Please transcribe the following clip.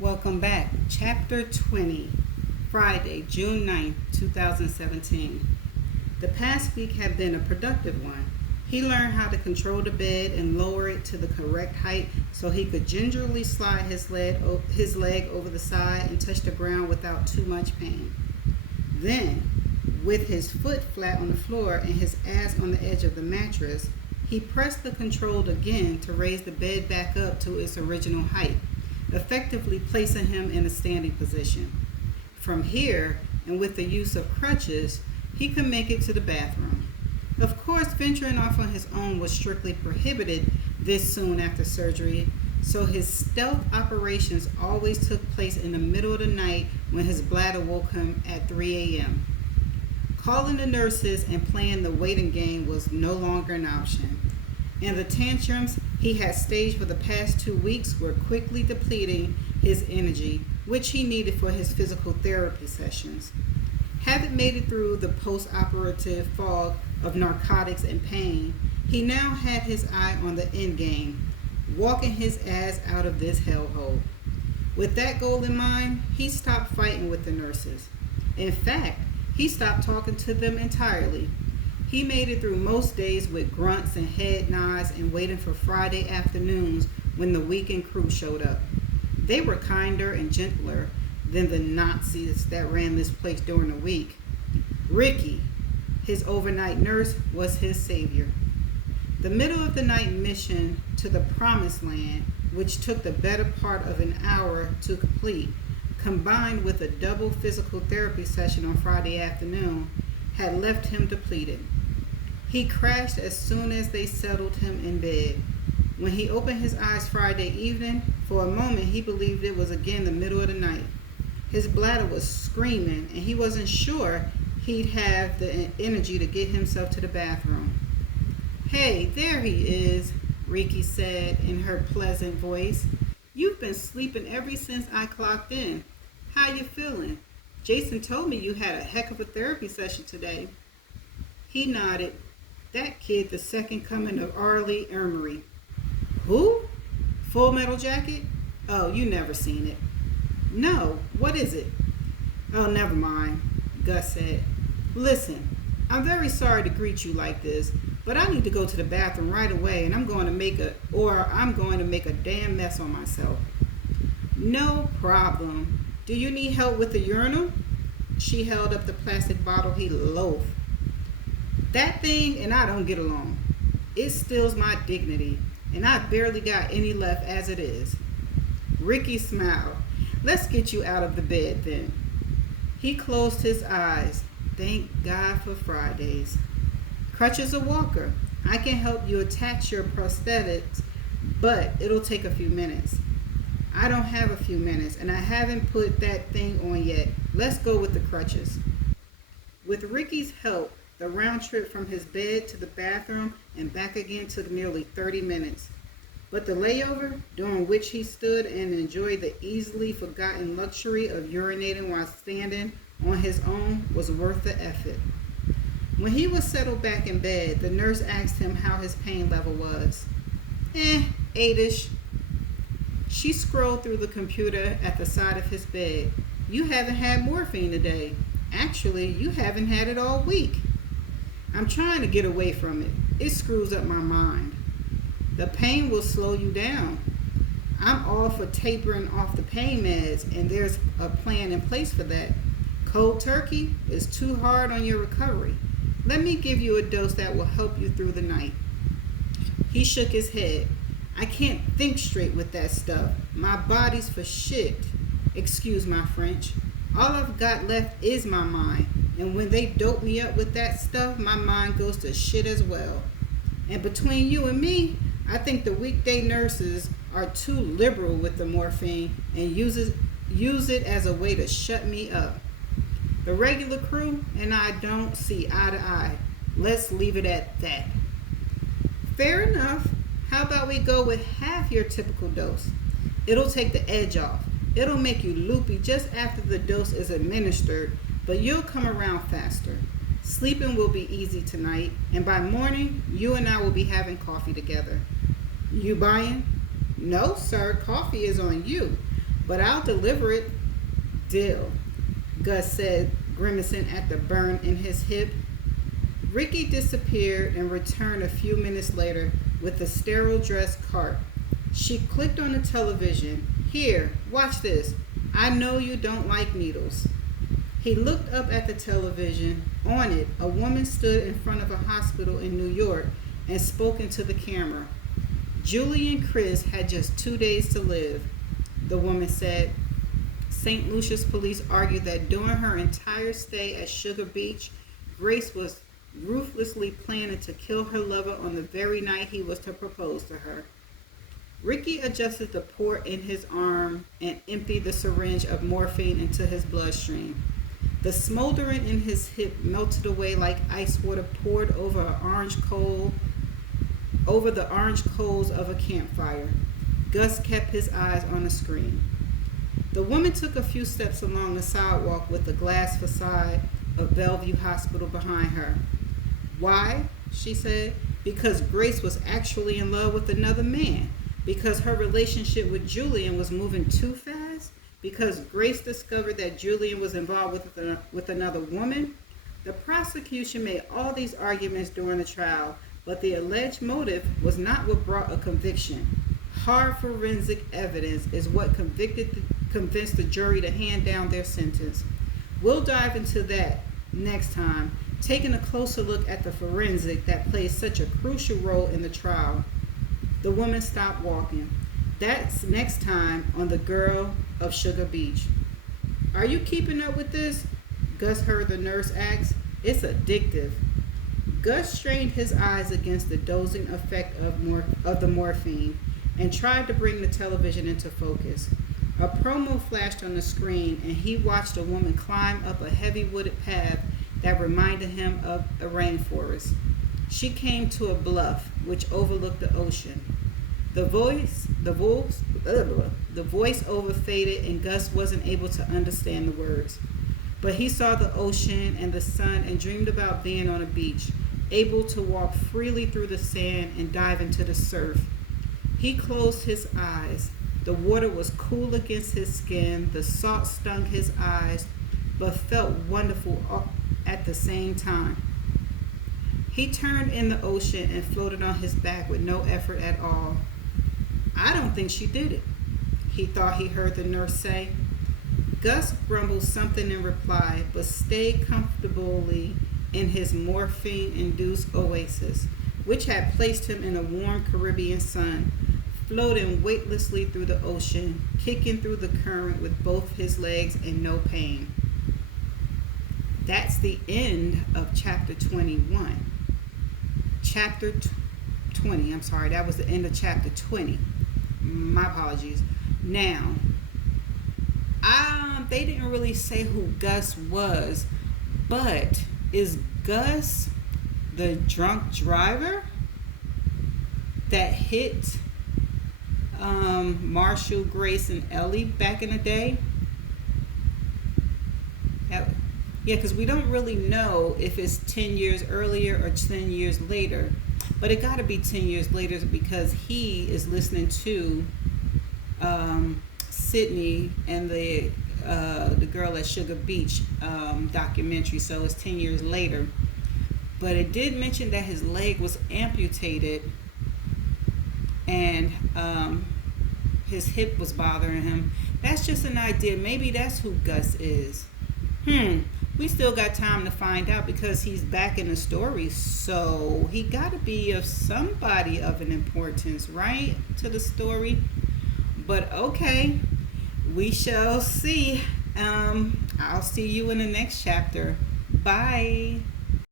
Welcome back. Chapter 20, Friday, June 9th, 2017. The past week had been a productive one. He learned how to control the bed and lower it to the correct height so he could gingerly slide his leg over the side and touch the ground without too much pain. Then, with his foot flat on the floor and his ass on the edge of the mattress, he pressed the control again to raise the bed back up to its original height, effectively placing him in a standing position. From here, and with the use of crutches, he could make it to the bathroom. Of course, venturing off on his own was strictly prohibited this soon after surgery, so his stealth operations always took place in the middle of the night when his bladder woke him at 3 a.m. Calling the nurses and playing the waiting game was no longer an option, and the tantrums he had staged for the past 2 weeks were quickly depleting his energy, which he needed for his physical therapy sessions. Having made it through the post-operative fog of narcotics and pain, he now had his eye on the end game, walking his ass out of this hellhole. With that goal in mind, he stopped fighting with the nurses. In fact, he stopped talking to them entirely. He made it through most days with grunts and head nods and waiting for Friday afternoons when the weekend crew showed up. They were kinder and gentler than the Nazis that ran this place during the week. Ricky, his overnight nurse, was his savior. The middle of the night mission to the promised land, which took the better part of an hour to complete, combined with a double physical therapy session on Friday afternoon, had left him depleted. He crashed as soon as they settled him in bed. When he opened his eyes Friday evening, for a moment he believed it was again the middle of the night. His bladder was screaming, and he wasn't sure he'd have the energy to get himself to the bathroom. "Hey, there he is," Ricky said in her pleasant voice. "You've been sleeping ever since I clocked in. How you feeling? Jason told me you had a heck of a therapy session today." He nodded. "That kid, the second coming of Arlie Emery." "Who? Full Metal Jacket? Oh, you never seen it." "No, what is it?" "Oh, never mind," Gus said. "Listen, I'm very sorry to greet you like this, but I need to go to the bathroom right away, and I'm going to make a damn mess on myself." "No problem. Do you need help with the urinal?" She held up the plastic bottle he loathed. "That thing and I don't get along. It steals my dignity, and I barely got any left as it is." Ricky smiled. "Let's get you out of the bed then." He closed his eyes. Thank God for Fridays. "Crutches or walker? I can help you attach your prosthetics, but it'll take a few minutes." "I don't have a few minutes, and I haven't put that thing on yet. Let's go with the crutches." With Ricky's help, the round trip from his bed to the bathroom and back again took nearly 30 minutes. But the layover, during which he stood and enjoyed the easily forgotten luxury of urinating while standing on his own, was worth the effort. When he was settled back in bed, the nurse asked him how his pain level was. 8-ish. She scrolled through the computer at the side of his bed. "You haven't had morphine today. Actually, you haven't had it all week." "I'm trying to get away from it. It screws up my mind." "The pain will slow you down. I'm all for tapering off the pain meds, and there's a plan in place for that. Cold turkey is too hard on your recovery. Let me give you a dose that will help you through the night." He shook his head. "I can't think straight with that stuff. My body's for shit. Excuse my French. All I've got left is my mind, and when they dope me up with that stuff, my mind goes to shit as well. And between you and me, I think the weekday nurses are too liberal with the morphine and use it as a way to shut me up. The regular crew and I don't see eye to eye. Let's leave it at that." "Fair enough. How about we go with half your typical dose? It'll take the edge off. It'll make you loopy just after the dose is administered, but you'll come around faster. Sleeping will be easy tonight, and by morning, you and I will be having coffee together. You buying?" "No, sir. Coffee is on you. But I'll deliver it. Deal, Gus said, grimacing at the burn in his hip. Ricky disappeared and returned a few minutes later with a sterile dress cart. She clicked on the television. Here, watch this. I know you don't like needles. He looked up at the television. On it, a woman stood in front of a hospital in New York and spoke into the camera. Julie and Chris had just 2 days to live, the woman said. St. Lucia's police argued that during her entire stay at Sugar Beach, Grace was ruthlessly planning to kill her lover on the very night he was to propose to her. Ricky adjusted the port in his arm and emptied the syringe of morphine into his bloodstream. The smoldering in his hip melted away like ice water poured over the orange coals of a campfire. Gus kept his eyes on the screen. The woman took a few steps along the sidewalk with the glass facade of Bellevue Hospital behind her. Why? She said. Because Grace was actually in love with another man. Because her relationship with Julian was moving too fast. Because Grace discovered that Julian was involved with another woman. The prosecution made all these arguments during the trial, but the alleged motive was not what brought a conviction. Hard forensic evidence is what convinced the jury to hand down their sentence. We'll dive into that next time, taking a closer look at the forensic that plays such a crucial role in the trial. The woman stopped walking. That's next time on The Girl of Sugar Beach. Are you keeping up with this? Gus heard the nurse ask. It's addictive. Gus strained his eyes against the dozing effect of the morphine and tried to bring the television into focus. A promo flashed on the screen, and he watched a woman climb up a heavy wooded path that reminded him of a rainforest. She came to a bluff which overlooked the ocean. The voice over faded, and Gus wasn't able to understand the words. But he saw the ocean and the sun and dreamed about being on a beach, able to walk freely through the sand and dive into the surf. He closed his eyes. The water was cool against his skin. The salt stung his eyes, but felt wonderful at the same time. He turned in the ocean and floated on his back with no effort at all. I don't think she did it, he thought he heard the nurse say. Gus grumbled something in reply, but stayed comfortably in his morphine-induced oasis, which had placed him in a warm Caribbean sun, floating weightlessly through the ocean, kicking through the current with both his legs and no pain. That's the end of chapter 21. Chapter 20, I'm sorry, that was the end of chapter 20. My apologies. Now, they didn't really say who Gus was, but is Gus the drunk driver that hit Marshall, Grace, and Ellie back in the day? Yeah, because we don't really know if it's 10 years earlier or 10 years later, but it got to be 10 years later because he is listening to Sydney and the Girl at Sugar Beach documentary, so it's 10 years later. But it did mention that his leg was amputated and his hip was bothering him. That's just an idea. Maybe that's who Gus is. We still got time to find out because he's back in the story, so he got to be of somebody of an importance, right, to the story. But okay, we shall see. I'll see you in the next chapter. Bye.